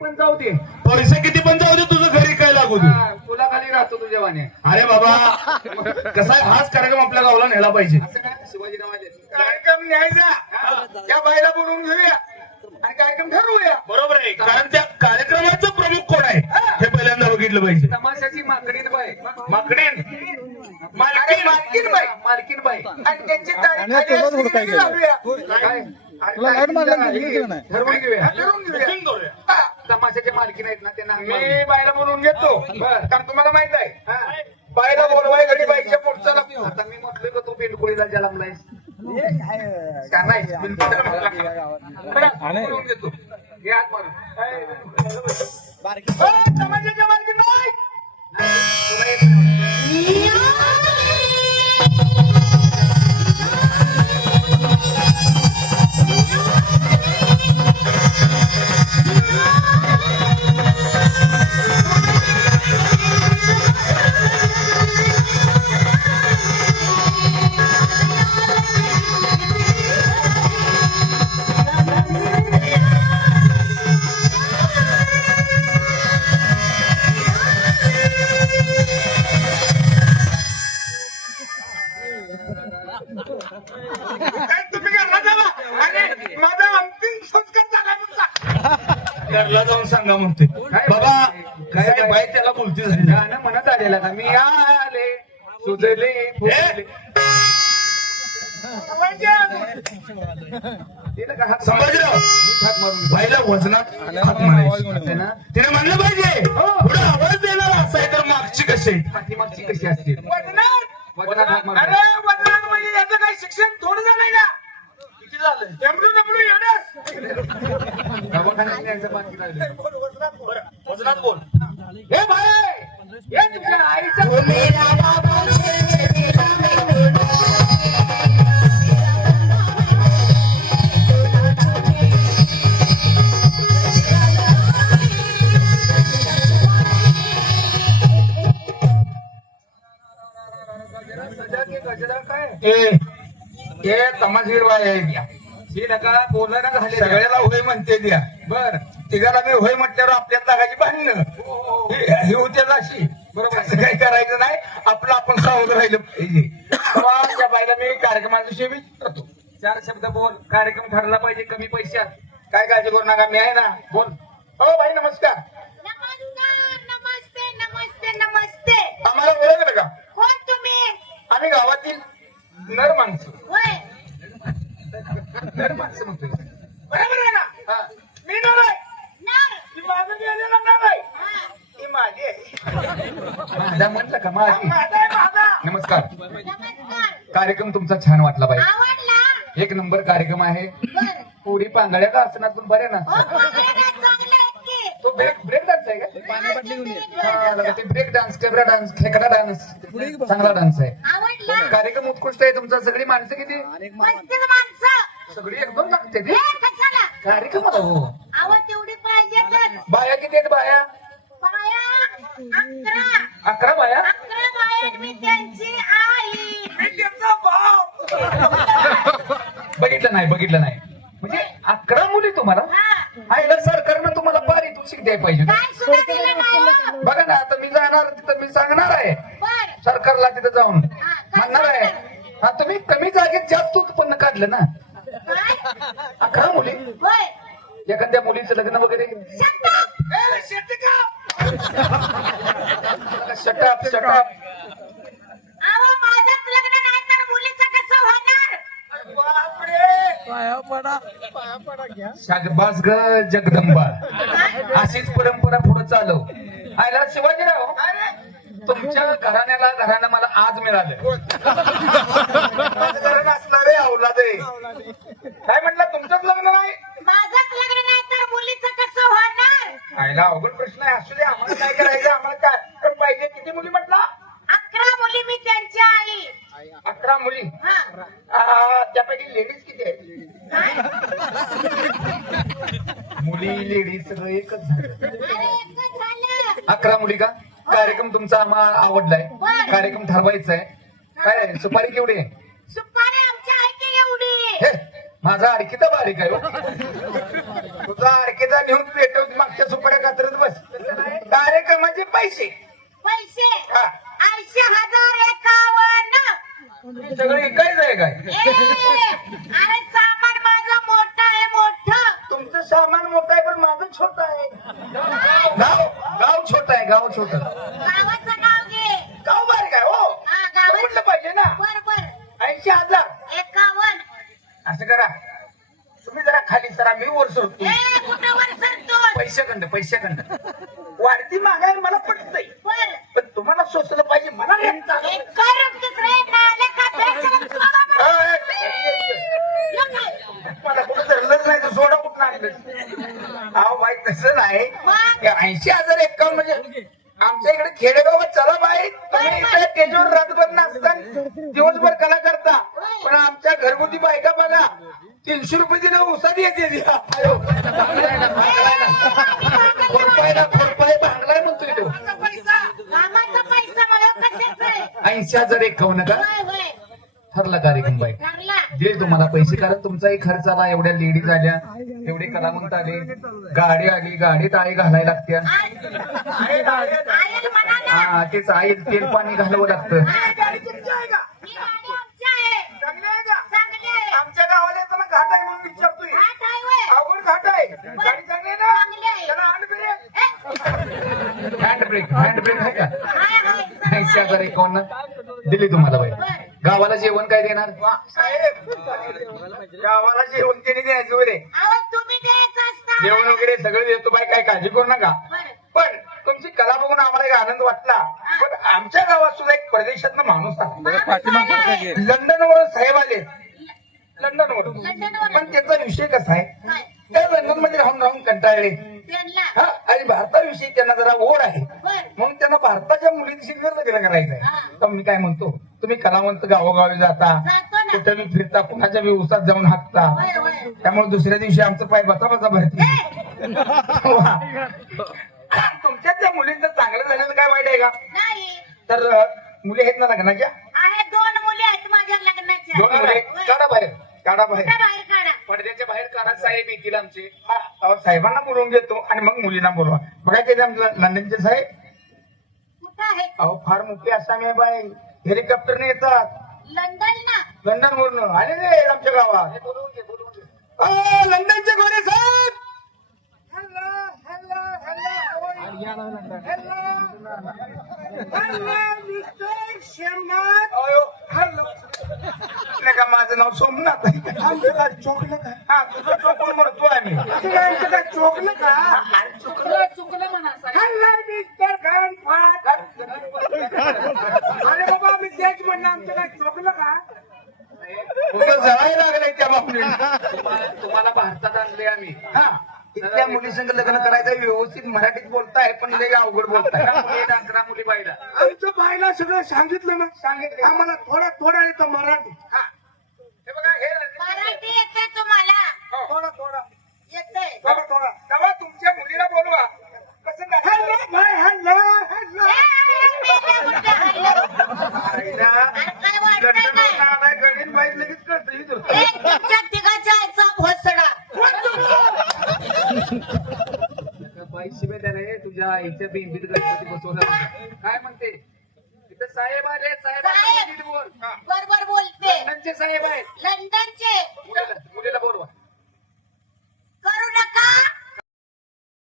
पण जाऊ दे. पैसे किती पण जाऊ दे तुझं घरी काय लागू दे. हा, तुला खाली राहतो तुझ्या वाने. अरे बाबा कसा आहे? हाच कार्यक्रम आपल्या गावाला नेला पाहिजे. असं काय? कार्यक्रम न्यायचा. त्या बाईला बोलवून घेऊया. आणि कार्यक्रम ठरवूया. बरोबर आहे. कारण त्या कार्यक्रमाचं प्रमुख कोण आहे? हे. पहिल्यांदा बघितलं पाहिजे. तमाशाची माकडीन बाई. माकडीन अरे मालकीन बाई. मालकीन बाई. आणि त्यांची तारीख आणि असली? लावूया. काय? अरे तुला लाइट मारला तारीख की झाली. किती नाही? ठरवून घेऊया. हा, ठरवून घेऊया. बुकिंग करूया. हा, तमाशाचे मालकीन आहेत ना त्यांना मी बाईला बोलवून घेतो. कारण तुम्हाला माहीत आहे. बाईला बोलवाय घडी बाईच्या पुढचा आता मी म्हटलं का तू बेंडकोळीला जलमलायस का नाही? घेतो. हे मारून. येत नाही. तुम्ही घरला जावा आणि माझा अंतिम संस्कार झाला तुमचा. घरला जाऊन सांगा म्हणते बाबा काय बाई? त्याला बोलते गाणं म्हणत आलेला का मी आले सुजले बाईला वजनात ना तिने म्हणलं पाहिजे. पुढे आवाज देणार असा आहे तर मागची कशी? पाठीमागची कशी असते म्हणजे याचं काही शिक्षण थोडं झालंय का? किती झालं एमडू डब्ल्यू एवढंच दवाखान्यात न्यायचं बाकी राहिलं. वजनात बोल हे हे तुझ्या आईचा ए हे तमाशगीर बाई आहे त्या ही नका बोलणं ना झाले सगळ्याला होय म्हणते त्या. बर. तिघाला मी होय म्हटल्यावर आपल्या लागायची भांडणं. हे हे होते अशी. बरोबर. असं काही करायचं नाही. आपलं आपण सावध राहिलं पाहिजे. तेव्हा त्या बाईला मी कार्यक्रमाच्या दिवशी विचारतो. चार शब्द बोल. कार्यक्रम ठरला पाहिजे कमी पैशात. काय काळजी करू नका मी आहे ना. बोल. हो नमस्कार नमस्कार नमस्ते नमस्ते नमस्ते आम्हाला ओळखलं का कोण तुम्ही आम्ही गावातील नर माणसं होय नर माणसं म्हणतोय बरोबर आहे ना हा. मी नर आहे नर ती माझं गेलेलं नर आहे हा. ती माझी आहे माझा नमस्कार. नमस्कार कार्यक्रम तुमचा छान वाटला पाहिजे एक नंबर कार्यक्रम आहे. पुढी पांगळ्या का असणार पण बरे ना. हो तो ब्रेक ब्रेक डान्स आहे का? ते ब्रेक डान्स केबरा डान्स खेकडा डान्स चांगला डान्स आहे. कार्यक्रम उत्कृष्ट आहे तुमचा. सगळी माणसं किती? सगळी एकदम लागते ते. कार्यक्रम हो बाया किती आहेत बाया? बाया अकरा. बाया. मी त्यांची आई. मी त्याचा भाव बघितलं नाही बघितलं नाही. म्हणजे अकरा मुली तुम्हाला? हा. आईला सरकारनं तुम्हाला पारितोषिक द्यायला पाहिजे हो. बघा ना आता मी जाणार तिथं मी सांगणार आहे. सरकारला तिथं जाऊन. हा, म्हणणार आहे. हा तुम्ही कमी जागेत जास्त उत्पन्न काढलं ना. अकरा मुली? एखाद्या मुलीचं लग्न वगैरे? शटअप शटअप अहो माझंच लग्न नाही तर मुलीचं कसं होणार बापरे शागबाज ग जगदंबा. अशीच परंपरा पुढे चालव. आयला शिवाजीराव? तुमच्या घराण्याला घराणं मला आज मिळालं. घराणं असणार अवलाद. आहे काय म्हटलं तुमचंच लग्न नाही? माझंच लग्न नाही तर मुलीचं कसं होणार? आईला अवघड प्रश्न आहे. असू दे आम्हाला काय करायचं आम्हाला काय? पण पाहिजे किती मुली म्हटला? अकरा मुली मी त्यांची आई. अकरा मुली? हा. आ, त्यापैकी लेडीज किती आहेत? मुली लेडीज सगळं एकच झालं. अकरा मुली का? कार्यक्रम तुमचा आम्हाला आवडलाय. कार्यक्रम ठरवायचा आहे काय सुपारी केवढी आहे? सुपारी आमच्या आहे की एवढी? हे माझा अडकीता बारीक आहे हो. तुझा अडकेचा नेऊन पेटवून मागच्या सुपाऱ्या कात्रत बस. कार्यक्रमाचे पैसे. पैसे? हा. ऐंशी हजार एकावन्न. सगळं एकाच आहे काय? ए, अरे सामान माझं मोठं आहे मोठं तुमचं सामान मोठं आहे पण माझं छोटं आहे गाव गाव छोट गावाचं नाव घे. गाव बारीक आहे हो? हा, म्हटलं पाहिजे ना? बर बर. ऐंशी हजार. एकावन्न. असं करा. तुम्ही जरा खाली सरा मी वर सरतो कुठं वर सरतोय पैशाखंड पैशाखंड वाढती महागाई मला पटतंय. बर. पण तुम्हाला सोचलं पाहिजे मला एक दुसरे नाले का मला? कुठं धरलंच नाही तर सोडा कुठं आणलं अहो बाई तसं नाही. ऐंशी हजार खेडेगावात चला बाई. तुम्ही इकडे स्टेजवर रातभर नाचता दिवसभर कला करता पण आमच्या घरगुती बायका बघा तीनशे रुपये दिलं उसारी येते. खुरपायला खुरपाय भांगलाय म्हणतोय तो ऐंशी हजार एकावन्न का होय होय. ठरला कार्यक्रम बाई तुम्हाला पैसे कारण तुमचाही खर्च आला एवढ्या लेडीज आल्या एवढे कलावंत आले गाडी आली गाडीत आई घालायला लागत्या हा तेच आई तेल पाणी घालावं लागतं. Brake. Hand brake hand brake आहे का हजार दिली तुम्हाला बाई. गावाला जेवण काय देणार वा, साहेब गावाला जेवण केले द्यायचं असतं. जेवण वगैरे सगळं देतो बाई काय काळजी करू नका. पण तुमची कला बघून आम्हाला एक आनंद वाटला पण आमच्या गावात सुद्धा एक परदेशातनं माणूस आलाय. लंडनवरून साहेब आले लंडनवरून. पण त्याचा विषय कसा आहे काय? त्या लंडनमध्ये राहून राहून कंटाळले. हा आणि भारताविषयी त्यांना जरा ओढ आहे. म्हणून त्यांना भारताच्या मुलींशी लग्न करायचं. आहे तर मी काय म्हणतो तुम्ही कलावंत गावोगावी जाता. कुठे मी फिरता कुणाच्या बी उसात जाऊन हाकता. त्यामुळे दुसऱ्या दिवशी आमचं पाय बचा बचा भरते. तुमच्या त्या मुलींचं चांगलं झालेलं काय वाईट आहे का नाही. तर मुली आहेत ना लग्नाच्या आहे, दोन मुली आहेत माझ्या लग्नाच्या. दोन मुली. काढा बाहेर काढा बाहेर. पडद्याच्या बाहेर काढा साहेब येतील आमचे हा, साहेबांना बोलवून घेतो आणि मग मुलींना बोलवा बघा ते आमच्या लंडनचे साहेब? अहो फार मोठी आसामी आहे बाई हेलिकॉप्टरने येतात. लंडन ना लंडन वरून. आले रे आमच्या गावात. लंडनचे गोरे साहेब! Hello hello hello hello hello नाही का माझं नाव सोमनाथ आहे? आमचं काय चोकलं का? हा तुझं चोकून म्हणतो आहे मी आमचं काय चोकलं का? चुकलं चुकलं म्हणा अरे बाबा मी तेच म्हणलं आमचं काय चोकलं का कुठं जळायला लागलंय त्या बाबतीत तुम्हाला तुम्हाला भारतात आणले आम्ही. हा इथल्या मुलीसंग लग्न करायचं व्यवस्थित मराठीत बोलताय पण लय अवघड बोलताय. मुली अकरा मुली पाहिला आमच्या बाईला सगळं सांगितलं ना. सांगितलं. आम्हाला थोडा थोडा येतं मराठी. हे बघा हे मराठी येते तुम्हाला थोडा थोडा येते थोडा थोडा तेव्हा तुमच्या मुलीला बोलवा कसं हॅलो बाय हॅलो हॅलो काय वाटतंय काय? गणेश बाई लगेच करतो इथं. एक तुमच्या तिघाच्या आईचा भोसडा बाई शिवे रे तुझ्या आईच्या बिंबीत गणपती बसवलं काय म्हणते? तिथे साहेब आले साहेब बोल. बरोबर बोलते. लंडनचे साहेब आहेत. लंडनचे. मुलीला बोलवा.